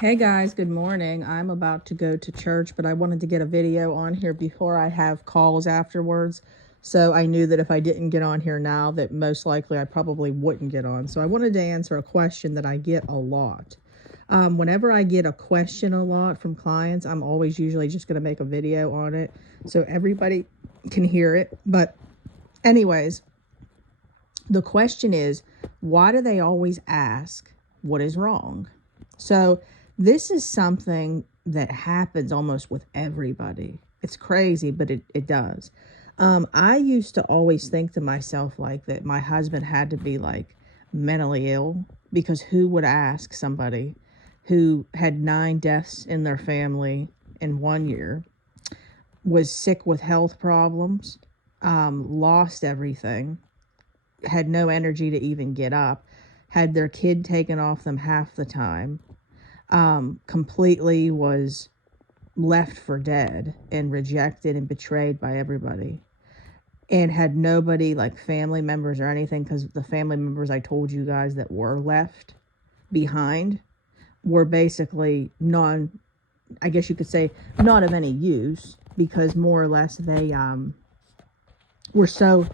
Hey guys, good morning. I'm about to go to church, but I wanted to get a video on here before I have calls afterwards. So I knew that if I didn't get on here now, that most likely I probably wouldn't get on. So I wanted to answer a question that I get a lot. Whenever I get a question a lot from clients, I'm always usually just going to make a video on it so everybody can hear it. But anyways, the question is, why do they always ask what is wrong? So this is something that happens almost with everybody. It's crazy, but it does. I used to always think to myself like that my husband had to be like mentally ill, because who would ask somebody who had 9 deaths in their family in 1 year, was sick with health problems, lost everything, had no energy to even get up, had their kid taken off them half the time, completely was left for dead and rejected and betrayed by everybody, and had nobody like family members or anything, because the family members I told you guys that were left behind were basically I guess you could say not of any use, because more or less they were so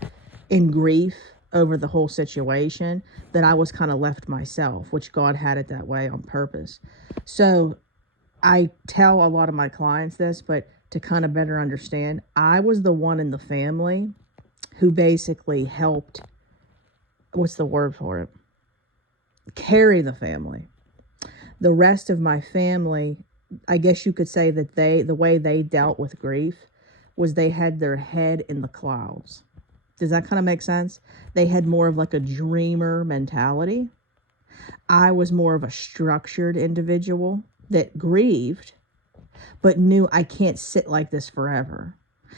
in grief over the whole situation that I was kind of left myself, which God had it that way on purpose. So I tell a lot of my clients this, but to kind of better understand, I was the one in the family who basically helped, what's the word for it? Carry the family. The rest of my family, I guess you could say that the way they dealt with grief was they had their head in the clouds. Does that kind of make sense? They had more of like a dreamer mentality. I was more of a structured individual that grieved, but knew I can't sit like this forever.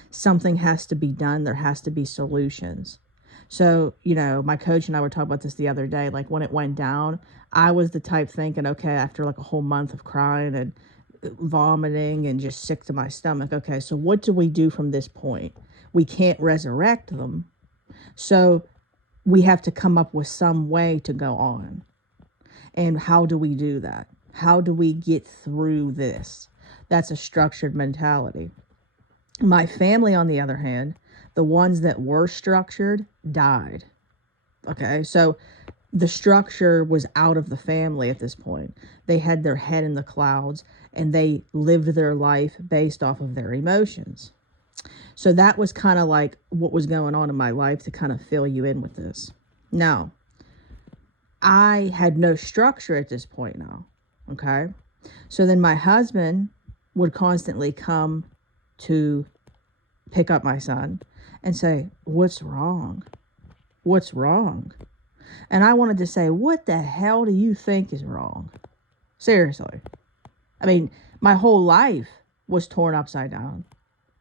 Something has to be done. There has to be solutions. So, my coach and I were talking about this the other day. Like when it went down, I was the type thinking, okay, after like a whole month of crying and vomiting and just sick to my stomach, okay, so what do we do from this point? We can't resurrect them. So we have to come up with some way to go on. And how do we do that? How do we get through this? That's a structured mentality. My family, on the other hand, the ones that were structured died. Okay, so the structure was out of the family at this point. They had their head in the clouds and they lived their life based off of their emotions. So that was kind of like what was going on in my life, to kind of fill you in with this. Now, I had no structure at this point now. Okay. So then my husband would constantly come to pick up my son and say, "What's wrong? What's wrong?" And I wanted to say, "What the hell do you think is wrong?" Seriously. I mean, my whole life was torn upside down.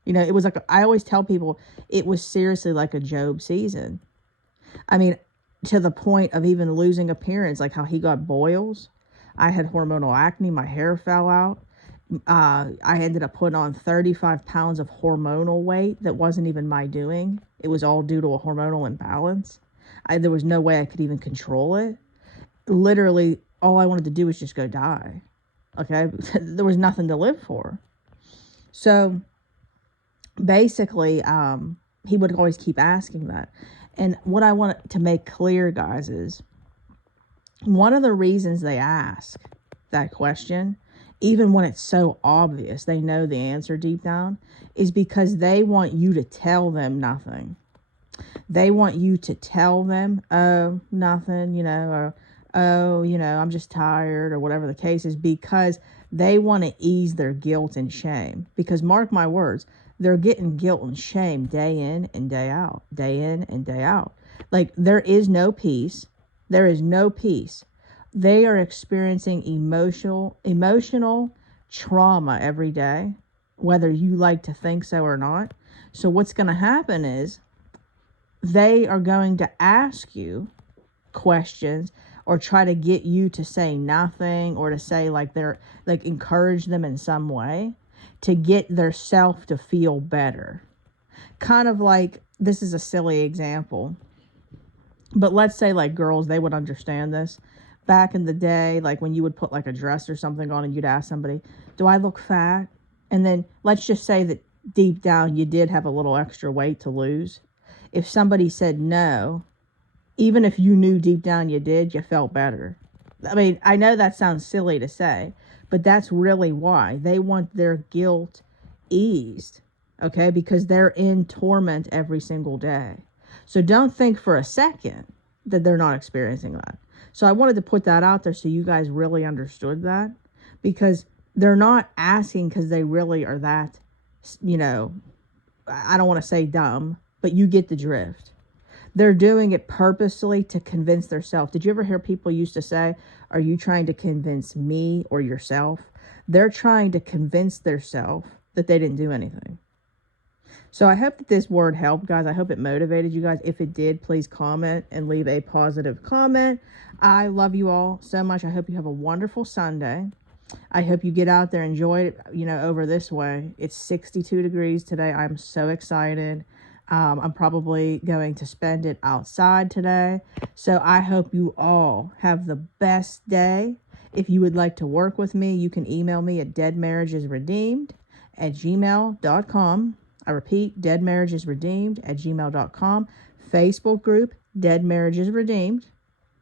It was like, I always tell people, it was seriously like a Job season. I mean, to the point of even losing appearance, like how he got boils. I had hormonal acne. My hair fell out. I ended up putting on 35 pounds of hormonal weight that wasn't even my doing. It was all due to a hormonal imbalance. There was no way I could even control it. Literally, all I wanted to do was just go die. Okay? There was nothing to live for. So basically, he would always keep asking that. And what I want to make clear, guys, is one of the reasons they ask that question, even when it's so obvious, they know the answer deep down, is because they want you to tell them nothing. They want you to tell them, "Oh, nothing, or, oh, I'm just tired," or whatever the case is, because they want to ease their guilt and shame. Because mark my words, they're getting guilt and shame day in and day out, day in and day out. Like there is no peace. There is no peace. They are experiencing emotional trauma every day, whether you like to think so or not. So what's going to happen is they are going to ask you questions or try to get you to say nothing, or to say like they're like encourage them in some way to get their self to feel better. Kind of like, this is a silly example, but let's say like girls, they would understand this. back in the day, like when you would put like a dress or something on and you'd ask somebody, do I look fat? And then let's just say that deep down you did have a little extra weight to lose. If somebody said no, even if you knew deep down you did, you felt better. I mean, I know that sounds silly to say, but that's really why. They want their guilt eased, okay? Because they're in torment every single day. So don't think for a second that they're not experiencing that. So I wanted to put that out there so you guys really understood that, because they're not asking because they really are that, you know, I don't want to say dumb, but you get the drift. They're doing it purposely to convince themselves. Did you ever hear people used to say, are you trying to convince me or yourself? They're trying to convince themselves that they didn't do anything. So I hope that this word helped, guys. I hope it motivated you guys. If it did, please comment and leave a positive comment. I love you all so much. I hope you have a wonderful Sunday. I hope you get out there, enjoy it, you know, over this way. It's 62 degrees today. I'm so excited. I'm probably going to spend it outside today. So I hope you all have the best day. If you would like to work with me, you can email me at deadmarriagesredeemed@gmail.com. I repeat, deadmarriagesredeemed@gmail.com. Facebook group, Dead Marriages Redeemed.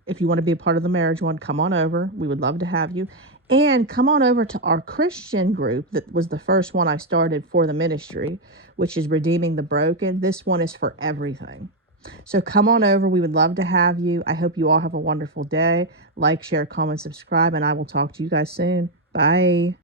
If you want to be a part of the marriage one, come on over. We would love to have you. And come on over to our Christian group that was the first one I started for the ministry, which is Redeeming the Broken. This one is for everything. So come on over. We would love to have you. I hope you all have a wonderful day. Like, share, comment, subscribe, and I will talk to you guys soon. Bye.